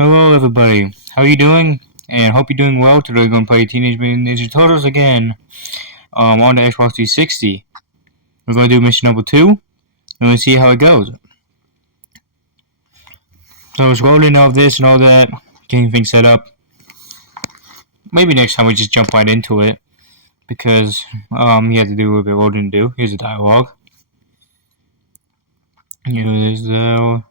Hello, everybody. How are you doing? And hope you're doing well. Today we're going to play Teenage Mutant Ninja Turtles again. On the Xbox 360. We're going to do mission number 2. And we'll see how it goes. So I was rolling all this and all that, getting things set up. Maybe next time we just jump right into it, because you have to do a little bit of loading to do. Here's the dialogue. Here's the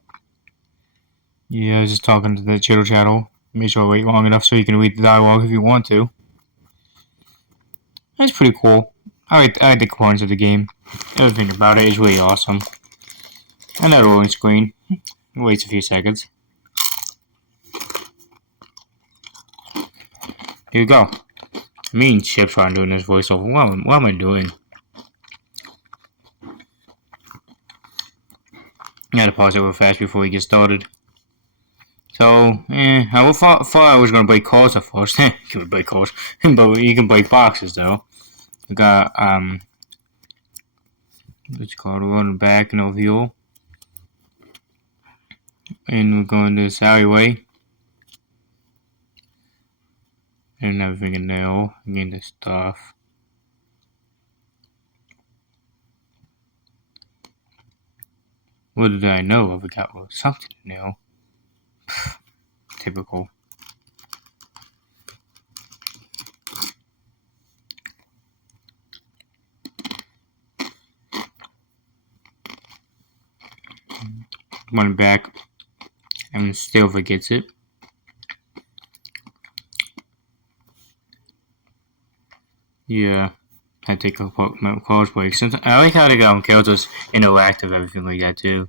I was just talking to the chitter channel. Make sure I wait long enough so you can read the dialogue if you want to. It's pretty cool. I like the components of the game. Everything about it is really awesome. And that rolling screen waits a few seconds. Here we go. Me and Chip's trying doing this voiceover. What am I doing? I gotta pause it real fast before we get started. So, I thought I was gonna break cars at first. You can break cars, but you can break boxes though. We got what's it called? We're on the back and over here, and we're going this alleyway, and everything in there, getting this stuff. What did I know? I forgot what something in there. Typical. One back and still forgets it. Yeah, I take a close break. I like how the characters interact with everything like that too.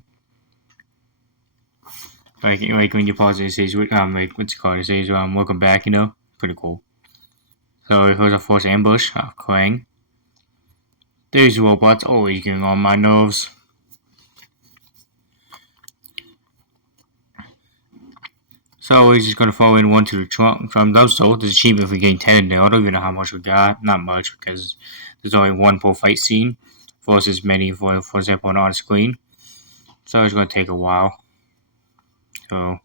Like when you pause it, it says like what's it called? It says welcome back. Pretty cool. So here's a forced ambush of Krang. These robots always getting on my nerves. So we're just gonna throw in one to the trunk from dumpster. There's achievement for getting 10 in there. I don't even know how much we got. Not much because there's only one per fight scene versus many for example on screen. So it's gonna take a while. So,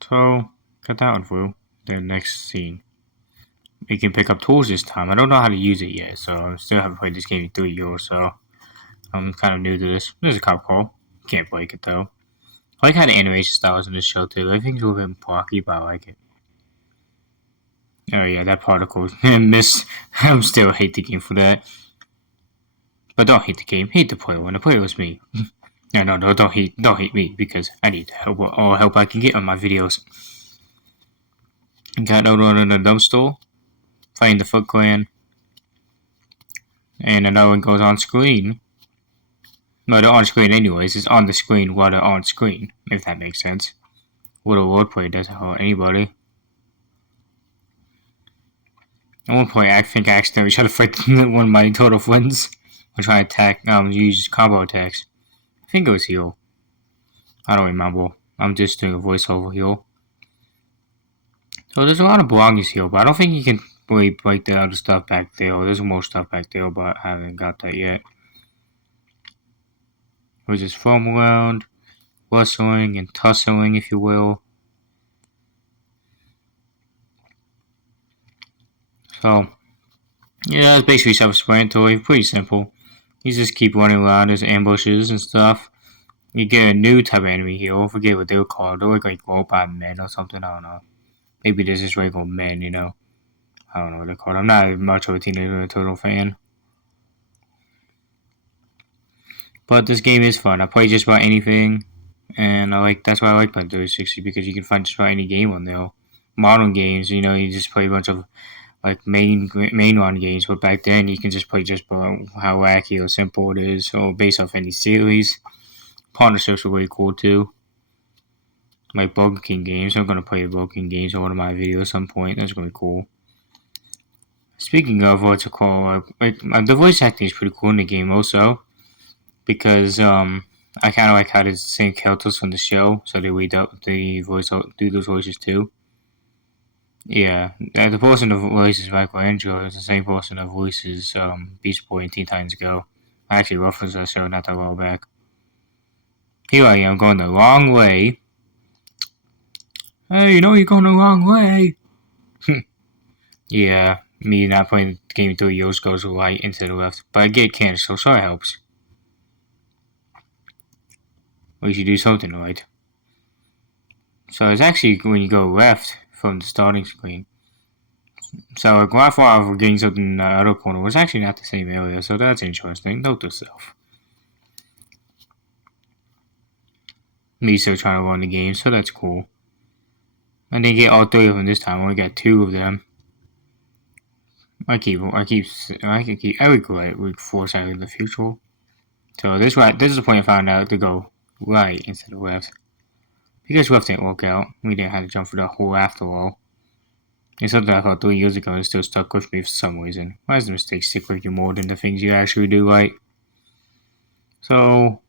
So got that one through. The next scene. You can pick up tools this time. I don't know how to use it yet, so I still haven't played this game in 3 years, so I'm kind of new to this. There's a cop call. Can't break it though. I like how the animation style is in this show too. Everything's a little bit blocky, but I like it. Oh yeah, that particle miss. I still hate the game for that. But don't hate the game. Hate the player when the player was me. No, don't hate me because I need help, all help I can get on my videos. Got another one in the dumpster. Find the Foot Clan. And another one goes on screen. No, they're on screen anyways. It's on the screen while they're on screen, if that makes sense. What a wordplay doesn't hurt anybody. At one point, I think I accidentally tried to fight one of my turtle friends. I'm trying to attack, use combo attacks. I think it was heal. I don't remember. I'm just doing a voiceover here. So there's a lot of belongings here, but I don't think you can really break the other stuff back there. There's more stuff back there, but I haven't got that yet. We're just foam around, rustling and tussling, if you will. So, yeah, it's basically self-explanatory, pretty simple. You just keep running around, there's ambushes and stuff. You get a new type of enemy here, I forget what they're called. They're like robot men or something, I don't know. Maybe this is regular men, I don't know what they're called. I'm not much of a Teenage Mutant Turtle fan. But this game is fun. I play just about anything, and that's why I like playing 360 because you can find just about any game on there. Modern games, you just play a bunch of like main run games, but back then you can just play just about how wacky or simple it is, or based off any series. Partnerships are really cool too. Like Burger King games. I'm gonna play Burger King games on one of my videos at some point. That's gonna be cool. Speaking of what's it called, the voice acting is pretty cool in the game also, because I kind of like how the same characters from the show, so they read out the voice do those voices too. Yeah, the person that voices Michelangelo is the same person that voices Beast Boy and Teen Titans Go. I actually referenced that show not that long back. Here I am going the wrong way. Hey, you know you're going the wrong way. Yeah, me not playing the game 3 years goes right into the left. But I get cancer, so it helps. At least you do something right. So it's actually when you go left from the starting screen. So like when I thought I was getting something in the other corner, it was actually not the same area, so that's interesting. Note to self. Me still trying to run the game, so that's cool. I didn't get all three of them this time. I only got two of them. I would go with force out in the future. So this is the point I found out to go right instead of left. Because left didn't work out. We didn't have to jump for the hole after all. It's something I thought 3 years ago and still stuck with me for some reason. Why does the mistake stick with you more than the things you actually do right? So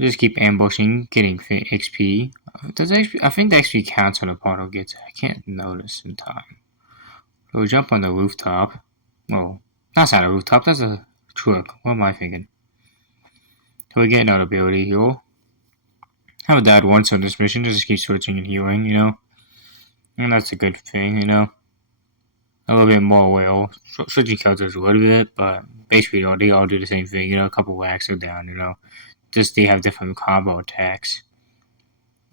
just keep ambushing, getting XP. I think the XP counts on the portal gets. I can't notice in time. So we jump on the rooftop. Well, that's not a rooftop. That's a truck. What am I thinking? So we get another ability here. Haven't died once on this mission. Just keep switching and healing, and that's a good thing, A little bit more well. Switching characters a little bit, but basically they all do the same thing, A couple whacks are down, Just they have different combo attacks.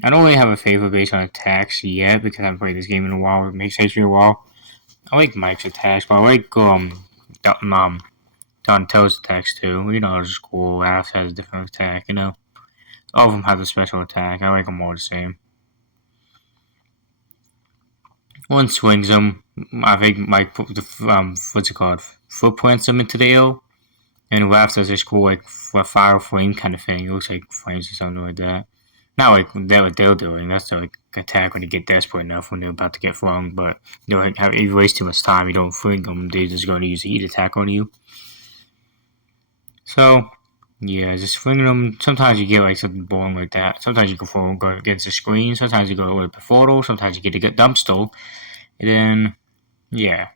I don't really have a favorite based on attacks yet because I haven't played this game in a while. It takes me a while. I like Mike's attacks, but I like Donatello's attacks too. It's cool. Alf has a different attack. All of them have a special attack. I like them all the same. One swings them. I think Mike put the what's it called? Footprints them into the air. And Raph does this cool like fire flame kind of thing. It looks like flames or something like that. Not like that what they're doing. That's their like attack when they get desperate enough when they're about to get flung. But if you waste too much time, you don't fling them. They're just going to use a heat attack on you. So yeah, just flinging them. Sometimes you get like something boring like that. Sometimes you go against the screen. Sometimes you go with the portal. Sometimes you get to get dumpster. And then yeah,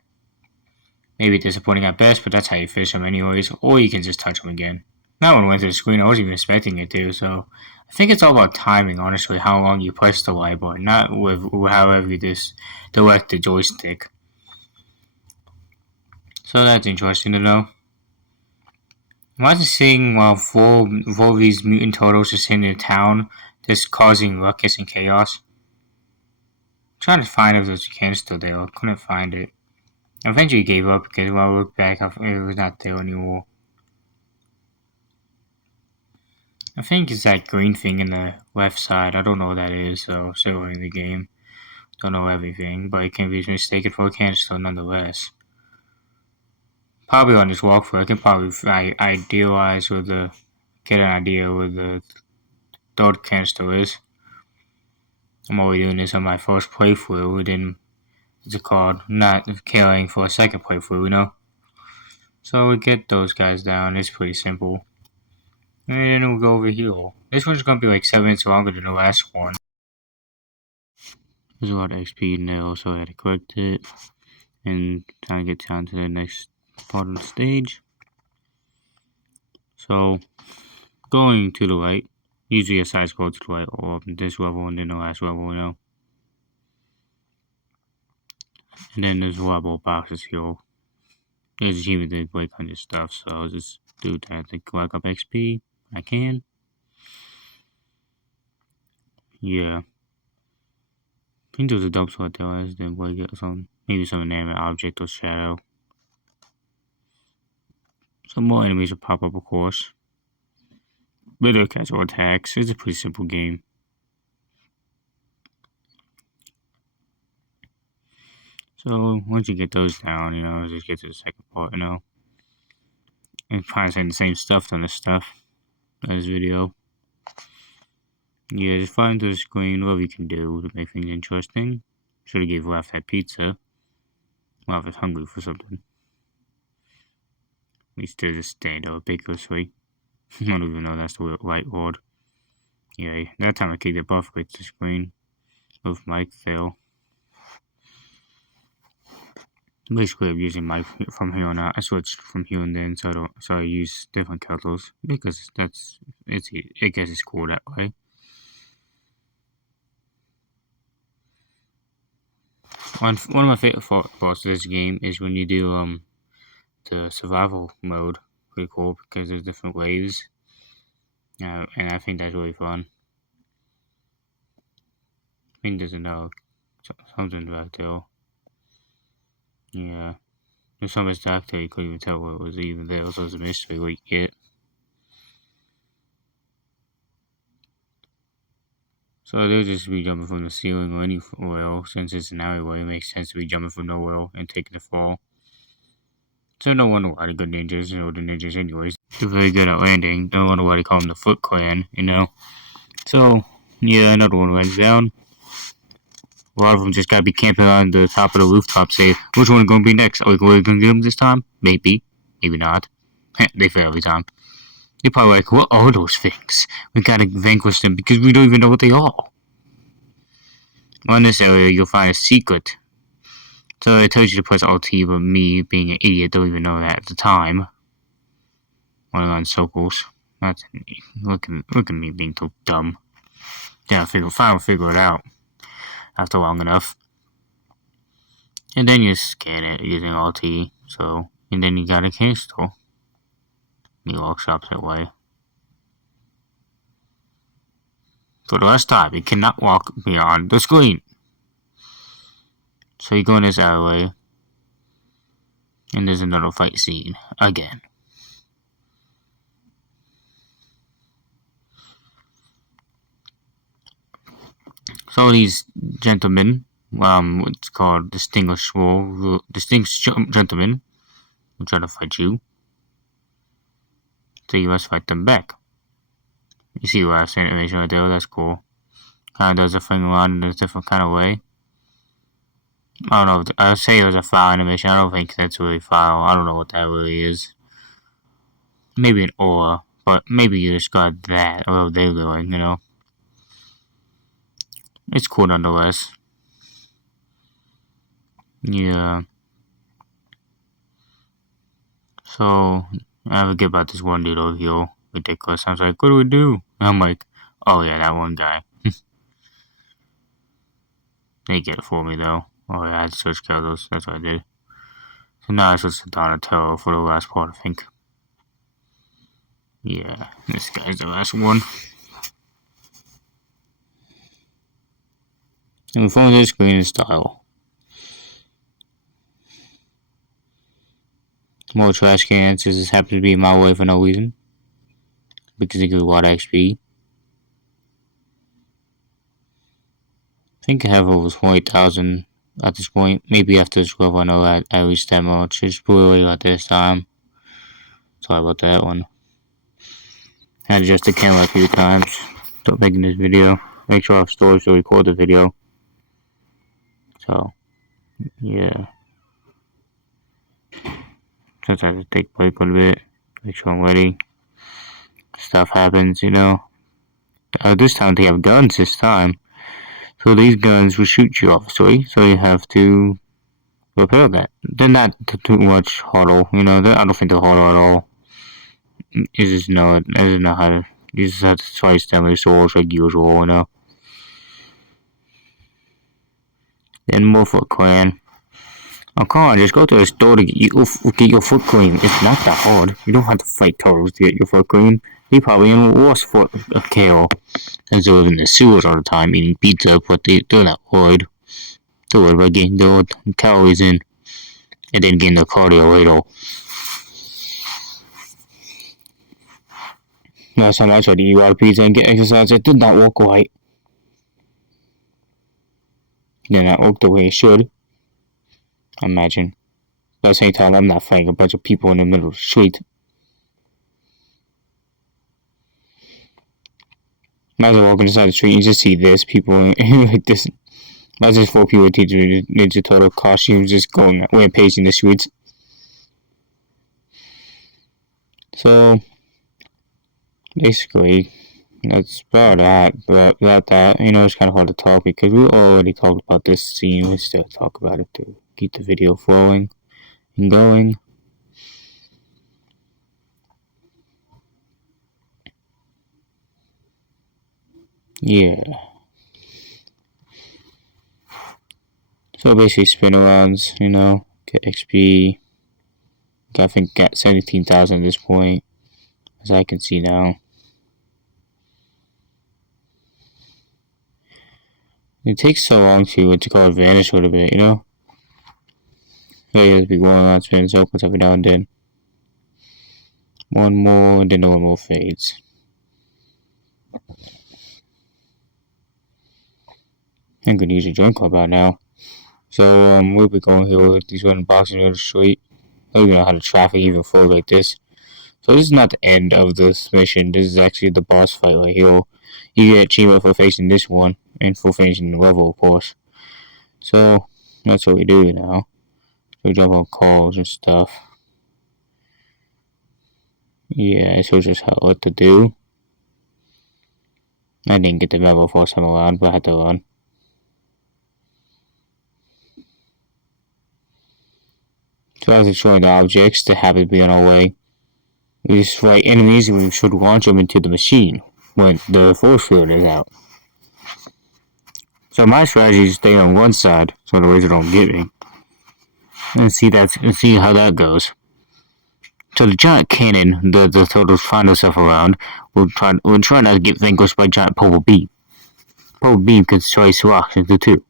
maybe disappointing at best, but that's how you fish them anyways. Or you can just touch them again. That one went to the screen. I wasn't even expecting it to. So I think it's all about timing, honestly, how long you press the Y button, not with however you just direct the joystick. So that's interesting to know. Imagine seeing while four of these mutant turtles just in the town, just causing ruckus and chaos. I'm trying to find if there's a canister there. I couldn't find it. I eventually gave up because when I looked back, it was not there anymore. I think it's that green thing in the left side. I don't know what that is, so still in the game. Don't know everything, but it can be mistaken for a canister nonetheless. Probably on this walkthrough, I can probably idealize get an idea where the third canister is. I'm only doing this on my first playthrough, then what's it called? Not caring for a second playthrough, So we get those guys down. It's pretty simple. And then we'll go over here. This one's gonna be like 7 minutes longer than the last one. There's a lot of XP in there, also I had to collect it. And trying to get down to the next part of the stage. So, going to the right, usually a side scroll to the right, or this level and then the last level, And then there's level boxes here. There's achievement to break 100 stuff, so I'll just do that to collect up XP. I can. Yeah. I think there's a dump spot there, I just didn't break it or something. Maybe some inanimate object or shadow. Some more enemies will pop up, of course. Better casual attacks. It's a pretty simple game. So once you get those down, just get to the second part, And probably saying the same stuff on this stuff. On this video. Yeah, just find the screen, whatever you can do to make things interesting. Should have gave Raph that pizza. Raph is hungry for something. He's still just staying there ridiculously. I don't even know that's the right word. Yeah, that time I kicked it off with the screen. With Mike fail. Basically, I'm using my from here on out. I switched from here and then, so I use different colors because I guess it's cool that way. One of my favorite parts of this game is when you do the survival mode. Pretty cool because there's different waves. And I think that's really fun. I think there's another something back there. Yeah. There's so much dark there you couldn't even tell what was even there. So it's a mystery what you get. So they'll just be jumping from the ceiling or anywhere else. Since it's an alleyway, it makes sense to be jumping from nowhere and taking the fall. So no wonder why the good ninjas, the ninjas anyways, they're very good at landing. No wonder why they call them the Foot Clan, So, yeah, another one went down. A lot of them just gotta be camping on the top of the rooftop, say, which one is gonna be next? Are we gonna get them this time? Maybe. Maybe not. They fail every time. You're probably like, what are those things? We gotta vanquish them because we don't even know what they are. Well, in this area, you'll find a secret. So it tells you to press Alt, but me, being an idiot, don't even know that at the time. Running on circles. Look at me being so dumb. Yeah, finally figure it out after long enough. And then you scan it using Alt, and then you gotta cancel. The workshop's that way. For the last time, you cannot walk beyond the screen. So you go in this alleyway, and there's another fight scene again. So these gentlemen, what's called distinguished gentlemen, will try to fight you. So you must fight them back. You see last animation right there, that's cool. Kind of does a thing around in a different kind of way. I don't know, I'd say it was a file animation, I don't think that's really file, I don't know what that really is. Maybe an aura, but maybe you just got that, or they're doing, It's cool nonetheless. Yeah. So, I forget about this one dude over here. Ridiculous. I was like, what do we do? And I'm like, oh yeah, that one guy. They get it for me though. Oh yeah, I had to search those. That's what I did. So now I switched to Donatello for the last part, I think. Yeah, this guy's the last one. And we find this green in style. More trash cans. This happens to be my way for no reason. Because it gives a lot of XP. I think I have over 20,000 at this point. Maybe after this level I know that I reached that much. It's really at this time. Sorry about that one. I had to adjust the camera a few times. Stop making this video. Make sure I have storage to record the video. So, yeah. Just have to take a break a little bit. Make sure I'm ready. Stuff happens, This time they have guns this time. So these guns will shoot you, obviously. So you have to repair that. They're not too much harder, I don't think they're harder at all. You just know it. I just know how to. You just have to slice them with swords like usual, Then more Foot Clan. Oh, come on, just go to the store to get your Foot Clan. It's not that hard. You don't have to fight turtles to get your Foot Clan. He probably in a worse foot of KO. Since they live in the sewers all the time eating pizza, but they're not worried. They're worried about getting their calories in. And then getting their cardio later. Last time I tried to eat a lot of pizza and get exercise, it did not work right. It did not work the way it should. Imagine. At the same time, I'm not fighting a bunch of people in the middle of the street. Imagine walking inside the street and you just see this, people like this. Imagine 4 people with Ninja Turtle costumes just going that way and pacing the streets. So, basically, that's about that. It's kind of hard to talk because we already talked about this scene. Let's still talk about it to keep the video flowing. going. Yeah. So basically spin arounds, get XP. I think got 17,000 at this point, as I can see now. It takes so long to vanish a little bit, So you have to be going around spinning circles every now and then. One more, and then the one more fades. I'm gonna use a joint club out now. So we'll be going here with these random boxes on the street. I don't even know how the traffic even flow like this. So this is not the end of this mission. This is actually the boss fight right here. You get achievement for facing this one, and for finishing the level, of course. So that's what we do now. So we jump on calls and stuff. Yeah, it shows us what to do. I didn't get the level first time around, but I had to run. So as destroying the objects that happen to be on our way, we just fight enemies and we should launch them into the machine when the force field is out. So my strategy is to stay on one side so the laser don't get me. And see how that goes. So the giant cannon, the turtles find themselves around, will try not to get vanquished by giant purple beam. Purple beam can slice rocks into two.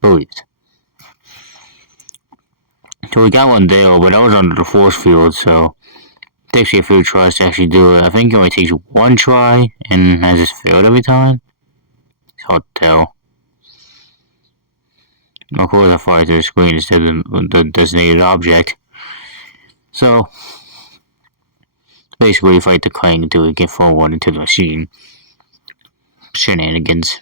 Bullets. So we got one there, but that was under the force field, so it takes you a few tries to actually do it. I think it only takes you one try, and I just failed every time. It's hard to tell. Of course, I fly through the screen instead of the designated object. So, basically, you fight the Clang until you get forward into the machine. Shenanigans.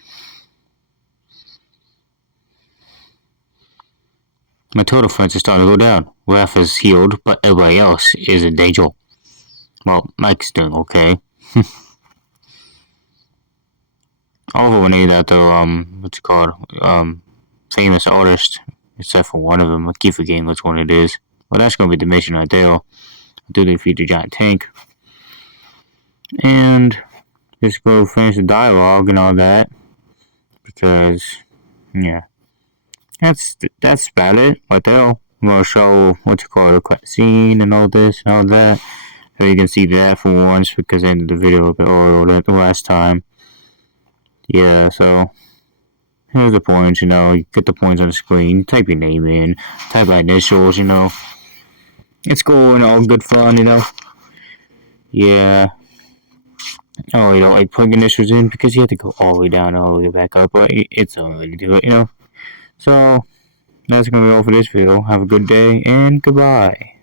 My total friends are starting to go down. Raph is healed, but everybody else is in danger. Well, Mike's doing okay. All of them need that though, famous artist, except for one of them. I keep forgetting which one it is. Well, that's gonna be the mission right there. Do they defeat the giant tank? And just go finish the dialogue and all that. Because, yeah. That's about it right there. I'm gonna show the scene and all this and all that. So you can see that for once because I ended the video a bit earlier the last time. Yeah, so here's the points, you get the points on the screen, type your name in, type my initials, It's cool and all good fun, Yeah. Oh, you don't like putting initials in because you have to go all the way down, all the way back up, but it's the only way to do it, So, that's gonna be all for this video. Have a good day and goodbye.